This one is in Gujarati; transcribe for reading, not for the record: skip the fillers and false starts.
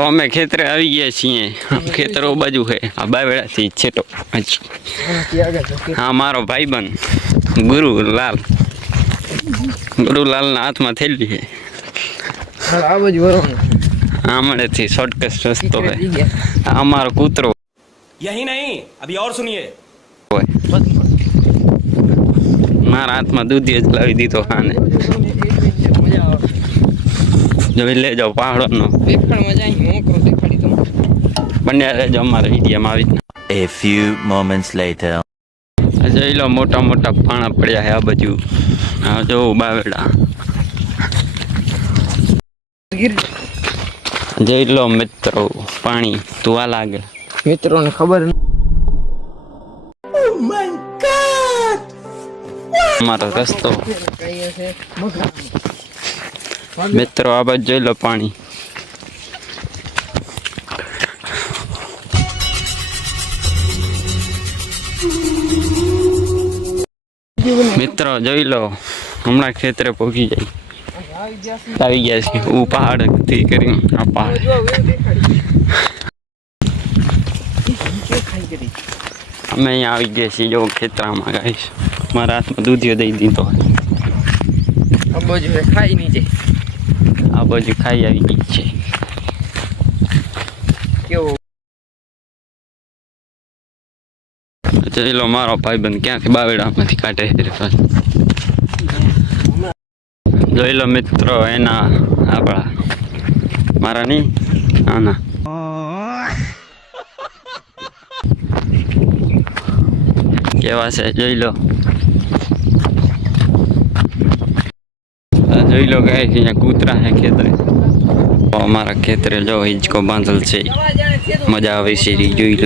અમે ખેતરે આવી ગયા છીએ ખેતરો બાજુ છે આ બાવેડાથી છેટો હા મારો ભાઈબંધ ગુરુલાલના હાથમાં થેલી છે આ બાજુ વરવાનું હા મળેથી શોર્ટકટ રસ્તો છે આ અમારો કૂતરો यही नहीं अभी और सुनिए મારા હાથમાં દૂધી જ લાવી દીધો ખાને જોઈ લેજો પહાડોનો બન્યા રહેજો અમારા વિડીયોમાં આવી A few moments later. જોઈ લો મોટા મોટા પાણા પડ્યા છે આ બાજુ હા જો બાવેડા જોઈ લો મિત્રો પાણી તુવા લાગે મિત્રોને ખબર અમારો રસ્તો મિત્રો આ બાજુ જોઈ લો પાણી મિત્રો જોઈ લો હમણાં ખેતરે પહોંચી જાય આવી ગયા છે હું પહાડથી કરીને આ પહાડ અમે અહીંયા આવી ગયા છીએ જો ખેતરામાં ગાઈશ મારા હાથમાં દૂધિયો દઈ દીધો આ બાજુ ખાઈ નહીં જાય આ બાજુ ખાઈ આવી ગઈ છે કેવો જોઈ લો મારો ભાઈબંધ ક્યાંથી બાવેડામાંથી કાઢે છે જોઈ લો મિત્રો એના આપણા મારા નહીં આના કેવા છે જોઈ લો ગાય અહીંયા કૂતરા છે ખેતરે અમારા ખેતરે જો હિંચકો બાંધેલ છે મજા આવે છે જોઈ લો